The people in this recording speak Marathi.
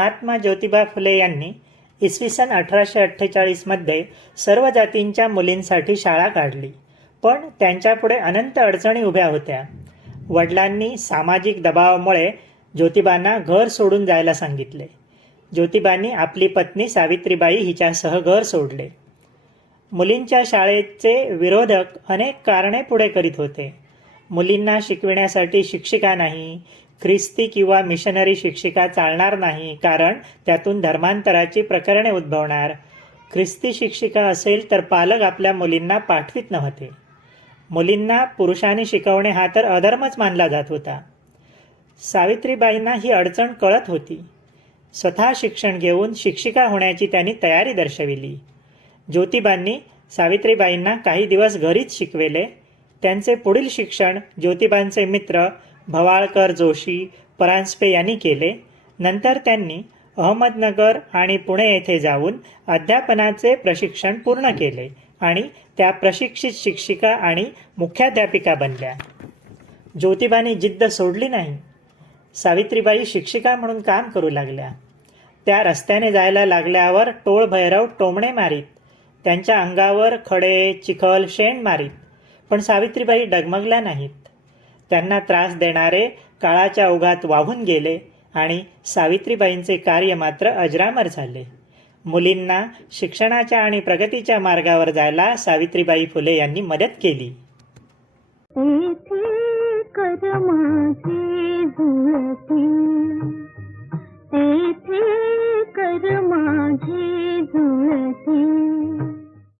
महात्मा ज्योतिबा फुले यांनी इसवी सन अठराशे अठ्ठेचाळीसमध्ये सर्व जातींच्या मुलींसाठी शाळा काढली. पण त्यांच्यापुढे अनंत अडचणी उभ्या होत्या. वडिलांनी सामाजिक दबावामुळे ज्योतिबांना घर सोडून जायला सांगितले. ज्योतिबांनी आपली पत्नी सावित्रीबाई हिच्यासह घर सोडले. मुलींच्या शाळेचे विरोधक अनेक कारणे पुढे करीत होते. मुलींना शिकविण्यासाठी शिक्षिका नाही ख्रिस्ती किंवा मिशनरी शिक्षिका चालणार नाही कारण त्यातून धर्मांतराची प्रकरणे उद्भवणार. ख्रिस्ती शिक्षिका असेल तर पालक आपल्या मुलींना पाठवित नव्हते. मुलींना पुरुषांनी शिकवणे हा तर अधर्मच मानला जात होता. सावित्रीबाईंना ही अडचण कळत होती. स्वतः शिक्षण घेऊन शिक्षिका होण्याची त्यांनी तयारी दर्शविली. ज्योतिबांनी सावित्रीबाईंना काही दिवस घरीच शिकवेले. त्यांचे पुढील शिक्षण ज्योतिबांचे मित्र भवाळकर जोशी परांजपे यांनी केले. नंतर त्यांनी अहमदनगर आणि पुणे येथे जाऊन अध्यापनाचे प्रशिक्षण पूर्ण केले आणि त्या प्रशिक्षित शिक्षिका आणि मुख्याध्यापिका बनल्या. ज्योतिबांनी जिद्द सोडली नाही. सावित्रीबाई शिक्षिका म्हणून काम करू लागल्या. त्या रस्त्याने जायला लागल्यावर टोळ भैरव टोमणे मारीत त्यांच्या अंगावर खडे चिखल शेण मारीत पण सावित्रीबाई डगमगल्या नाहीत. त्यांना त्रास देणारे काळाच्या ओघात वाहून गेले आणि सावित्रीबाईंचे कार्य मात्र अजरामर झाले. मुलींना शिक्षणाच्या आणि प्रगतीच्या मार्गावर जायला सावित्रीबाई फुले यांनी मदत केली. येथे कर माझे